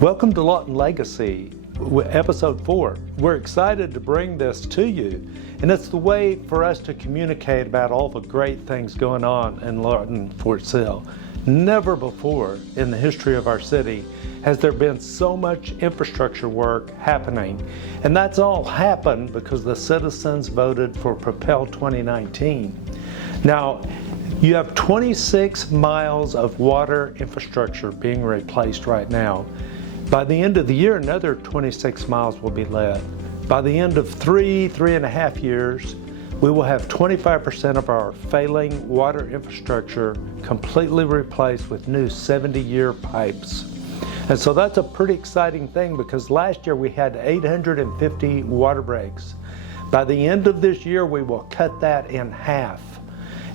Welcome to Lawton Legacy, episode 4. We're excited to bring this to you, and it's the way for us to communicate about all the great things going on in Lawton, Fort Sill. Never before in the history of our city has there been so much infrastructure work happening, and that's all happened because the citizens voted for Propel 2019. Now, you have 26 miles of water infrastructure being replaced right now. By the end of the year, another 26 miles will be laid. By the end of three and a half years, we will have 25% of our failing water infrastructure completely replaced with new 70-year pipes. And so that's a pretty exciting thing because last year we had 850 water breaks. By the end of this year, we will cut that in half.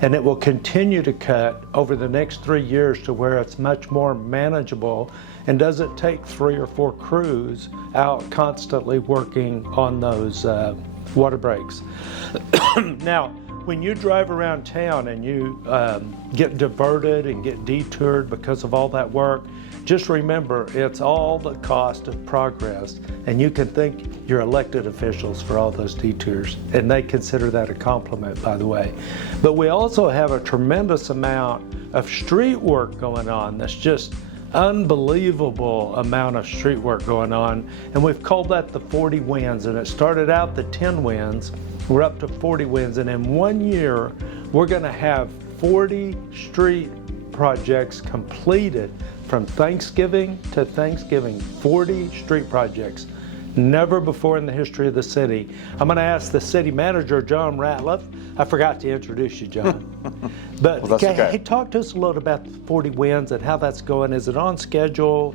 And it will continue to cut over the next 3 years to where it's much more manageable and doesn't take 3 or 4 crews out constantly working on those water breaks. Now, when you drive around town and you get diverted and get detoured because of all that work, just remember it's all the cost of progress, and you can thank your elected officials for all those detours, and they consider that a compliment, by the way. But we also have a tremendous amount of street work going on that's just unbelievable amount of street work going on, and we've called that the 40 wins, and it started out the 10 wins. We're up to 40 wins, and in 1 year we're going to have 40 street projects completed from Thanksgiving to Thanksgiving. 40 street projects. Never before in the history of the city. I'm going to ask the city manager, John Ratliff. I forgot to introduce you, John. But well, okay. Hey, talk to us a little about the 40 wins and how that's going. Is it on schedule?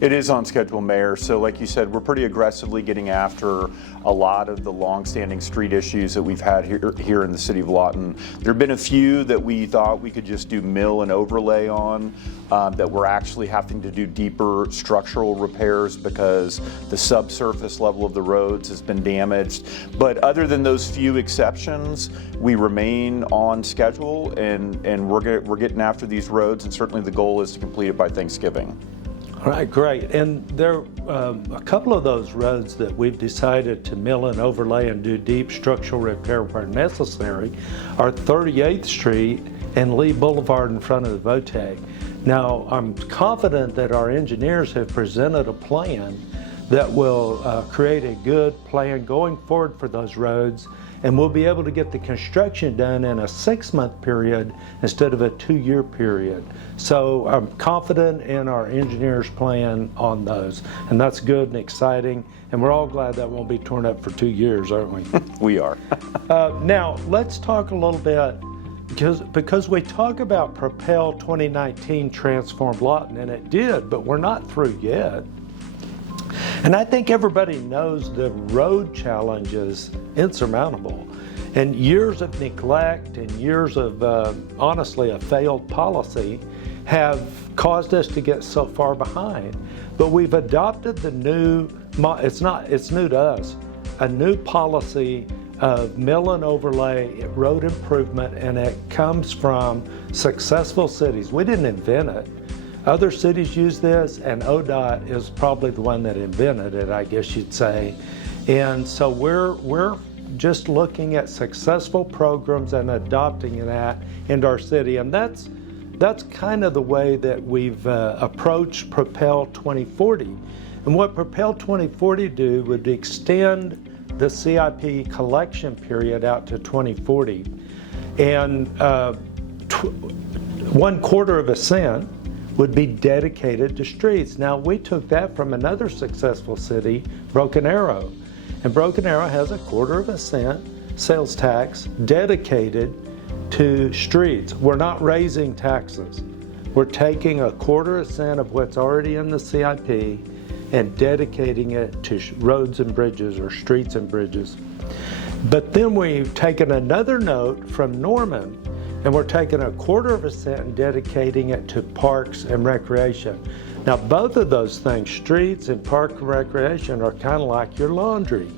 It is on schedule, Mayor. So like you said, we're pretty aggressively getting after a lot of the long-standing street issues that we've had here in the City of Lawton. There have been a few that we thought we could just do mill and overlay on, that we're actually having to do deeper structural repairs because the subsurface level of the roads has been damaged. But other than those few exceptions, we remain on schedule, and we're getting after these roads, and certainly the goal is to complete it by Thanksgiving. All right, great. And there a couple of those roads that we've decided to mill and overlay and do deep structural repair where necessary are 38th Street and Lee Boulevard in front of the Votech. Now, I'm confident that our engineers have presented a plan that will create a good plan going forward for those roads, and we'll be able to get the construction done in a 6-month period instead of a 2-year period. So I'm confident in our engineers' plan on those, and that's good and exciting, and we're all glad that won't be torn up for 2 years, aren't we? We are. Now, let's talk a little bit, because we talk about Propel 2019 transformed Lawton, and it did, but we're not through yet. And I think everybody knows the road challenge is insurmountable. And years of neglect and years of, honestly, a failed policy have caused us to get so far behind. But we've adopted the new, it's new to us, a new policy of mill and overlay road improvement, and it comes from successful cities. We didn't invent it. Other cities use this, and ODOT is probably the one that invented it, I guess you'd say. And so we're just looking at successful programs and adopting that into our city, and that's kind of the way that we've approached Propel 2040. And what Propel 2040 do would extend the CIP collection period out to 2040, and 1/4 cent would be dedicated to streets. Now, we took that from another successful city, Broken Arrow. And Broken Arrow has 1/4 cent sales tax dedicated to streets. We're not raising taxes. We're taking 1/4 cent of what's already in the CIP and dedicating it to roads and bridges, or streets and bridges. But then we've taken another note from Norman, and we're taking 1/4 cent and dedicating it to parks and recreation. Now, both of those things, streets and park and recreation, are kind of like your laundry.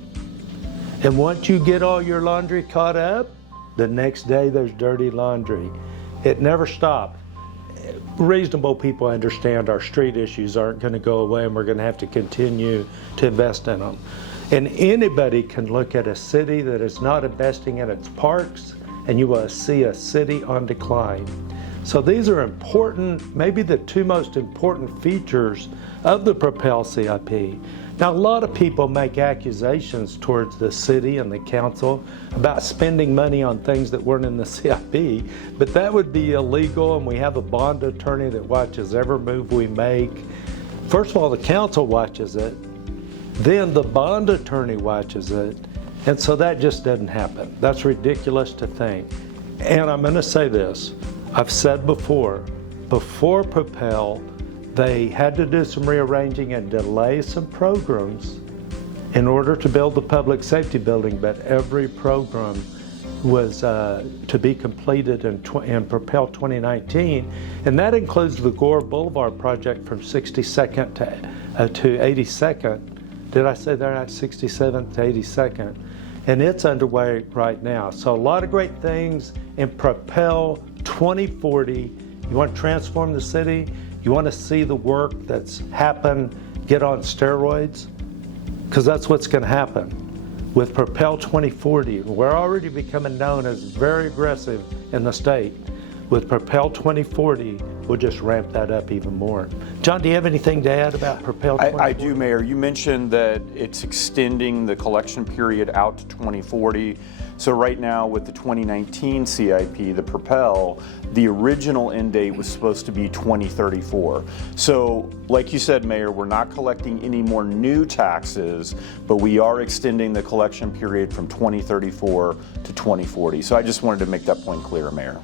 And once you get all your laundry caught up, the next day there's dirty laundry. It never stops. reasonable people understand our street issues aren't going to go away, and we're going to have to continue to invest in them. And anybody can look at a city that is not investing in its parks, and you will see a city on decline. So these are important, maybe the two most important features of the Propel CIP. Now, a lot of people make accusations towards the city and the council about spending money on things that weren't in the CIP, but that would be illegal, and we have a bond attorney that watches every move we make. First of all, the council watches it, then the bond attorney watches it, and so that just doesn't happen. That's ridiculous to think. And I'm going to say this, I've said before Propel, they had to do some rearranging and delay some programs in order to build the public safety building, but every program was to be completed in Propel 2019, and that includes the Gore Boulevard project from 62nd to 82nd. Did I say that right? 67th to 82nd. And it's underway right now. So a lot of great things in Propel 2040. You want to transform the city? You want to see the work that's happened get on steroids? Because that's what's going to happen with Propel 2040. We're already becoming known as very aggressive in the state. With Propel 2040, we'll just ramp that up even more. John, do you have anything to add about Propel 2040? I do, Mayor. You mentioned that it's extending the collection period out to 2040. So right now with the 2019 CIP, the Propel, the original end date was supposed to be 2034. So like you said, Mayor, we're not collecting any more new taxes, but we are extending the collection period from 2034 to 2040. So I just wanted to make that point clear, Mayor.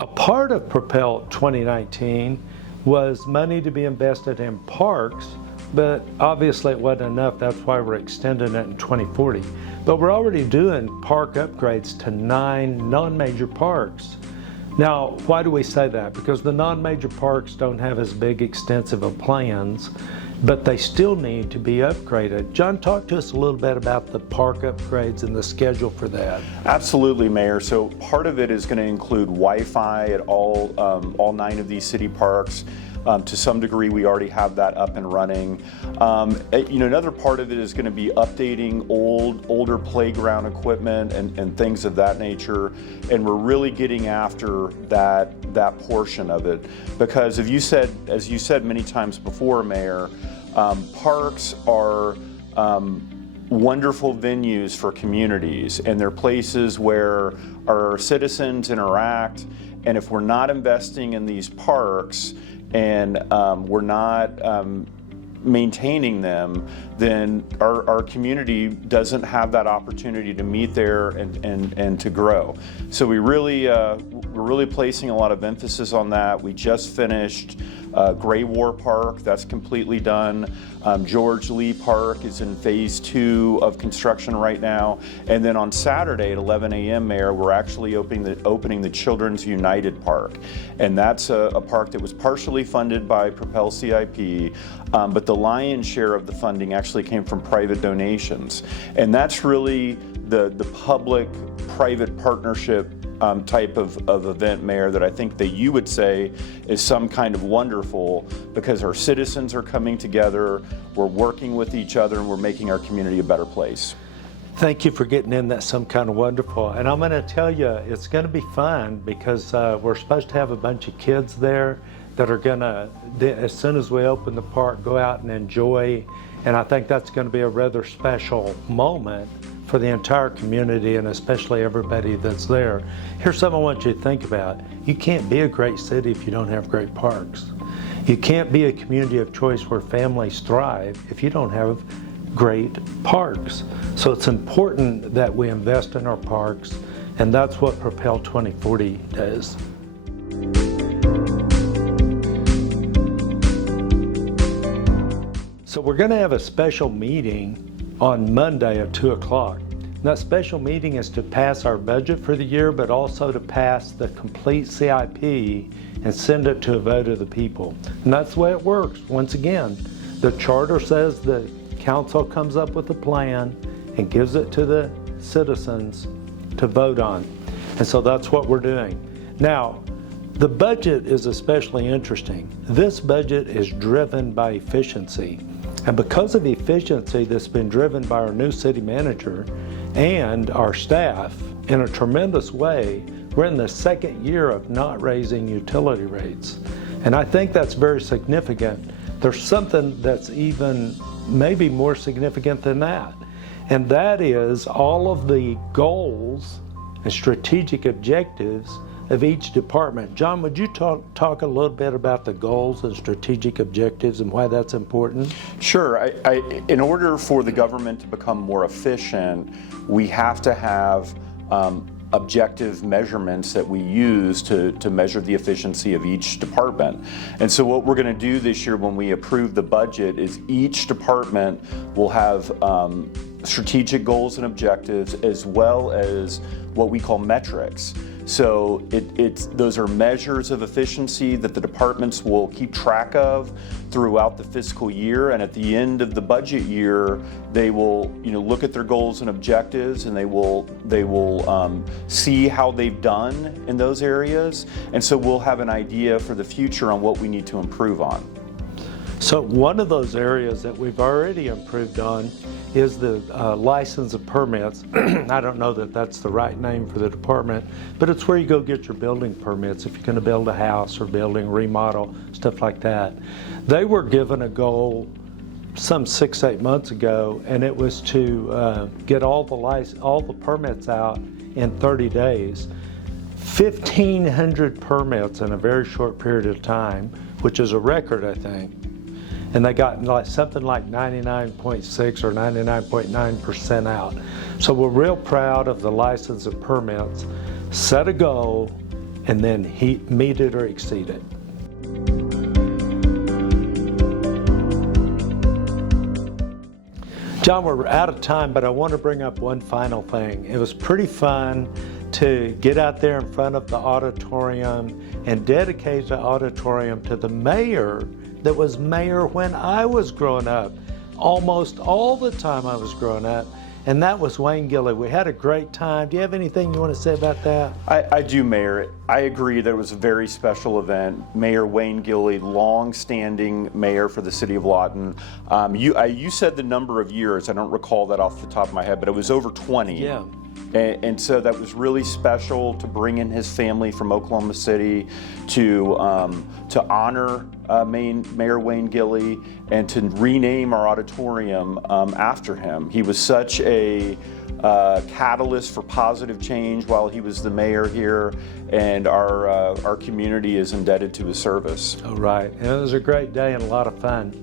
A part of Propel 2019 was money to be invested in parks, but obviously it wasn't enough. That's why we're extending it in 2040. But we're already doing park upgrades to 9 non-major parks. Now, why do we say that? Because the non-major parks don't have as big, extensive of plans, but they still need to be upgraded. John, talk to us a little bit about the park upgrades and the schedule for that. Absolutely, Mayor. So part of it is going to include Wi-Fi at all 9 of these city parks. To some degree, we already have that up and running. Another part of it is going to be updating older playground equipment and things of that nature. And we're really getting after that portion of it, because as you said many times before, Mayor, parks are wonderful venues for communities, and they're places where our citizens interact. And if we're not investing in these parks, and we're not maintaining them, then our community doesn't have that opportunity to meet there and to grow. So we're really placing a lot of emphasis on that. We just finished Gray War Park, that's completely done. George Lee Park is in phase 2 of construction right now. And then on Saturday at 11 a.m., Mayor, we're actually opening the Children's United Park. And that's a park that was partially funded by Propel CIP, but the lion's share of the funding actually came from private donations. And that's really the public-private partnership type of event, Mayor, that I think that you would say is some kind of wonderful, because our citizens are coming together, we're working with each other, and we're making our community a better place. Thank you for getting in that some kind of wonderful. And I'm going to tell you, it's going to be fun, because we're supposed to have a bunch of kids there that are going to, as soon as we open the park, go out and enjoy. And I think that's going to be a rather special moment for the entire community, and especially everybody that's there. Here's something I want you to think about. You can't be a great city if you don't have great parks. You can't be a community of choice where families thrive if you don't have great parks. So it's important that we invest in our parks, and that's what Propel 2040 does. So we're going to have a special meeting on Monday at 2 o'clock. That special meeting is to pass our budget for the year, but also to pass the complete CIP and send it to a vote of the people. And that's the way it works. Once again, the charter says the council comes up with a plan and gives it to the citizens, to vote on. And so that's what we're doing. Now, the budget is especially interesting. This budget is driven by efficiency. And because of efficiency that's been driven by our new city manager and our staff in a tremendous way, we're in the second year of not raising utility rates. And I think that's very significant. There's something that's even maybe more significant than that. And that is all of the goals and strategic objectives of each department. John, would you talk a little bit about the goals and strategic objectives and why that's important? Sure. In order for the government to become more efficient, we have to have objective measurements that we use to measure the efficiency of each department. And so what we're going to do this year when we approve the budget is each department will have strategic goals and objectives as well as what we call metrics. So those are measures of efficiency that the departments will keep track of throughout the fiscal year, and at the end of the budget year, they will look at their goals and objectives, and they will see how they've done in those areas, and so we'll have an idea for the future on what we need to improve on. So one of those areas that we've already improved on is the license of permits. I don't know that that's the right name for the department, but it's where you go get your building permits if you're going to build a house or building, remodel, stuff like that. They were given a goal some 6-8 months ago, and it was to get all the permits out in 30 days. 1,500 permits in a very short period of time, which is a record, I think. And they got something like 99.6 or 99.9% out. So we're real proud of the license of permits. Set a goal and then meet it or exceed it. John, we're out of time, but I want to bring up one final thing. It was pretty fun to get out there in front of the auditorium and dedicate the auditorium to the mayor that was mayor when I was growing up, almost all the time I was growing up, and that was Wayne Gilley. We had a great time. Do you have anything you want to say about that? I do, Mayor. I agree that it was a very special event. Mayor Wayne Gilley, long-standing mayor for the City of Lawton. You said the number of years. I don't recall that off the top of my head, but it was over 20. Yeah. And so that was really special to bring in his family from Oklahoma City to honor Mayor Wayne Gilley and to rename our auditorium after him. He was such a catalyst for positive change while he was the mayor here, and our community is indebted to his service. Oh, right. And it was a great day and a lot of fun.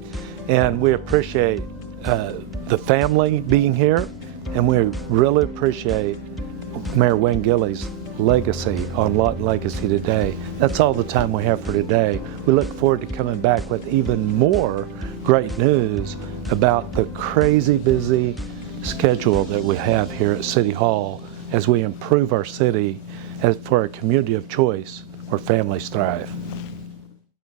And we appreciate the family being here. And we really appreciate Mayor Wayne Gilley's legacy on Lawton Legacy Today. That's all the time we have for today. We look forward to coming back with even more great news about the crazy busy schedule that we have here at City Hall as we improve our city for a community of choice where families thrive.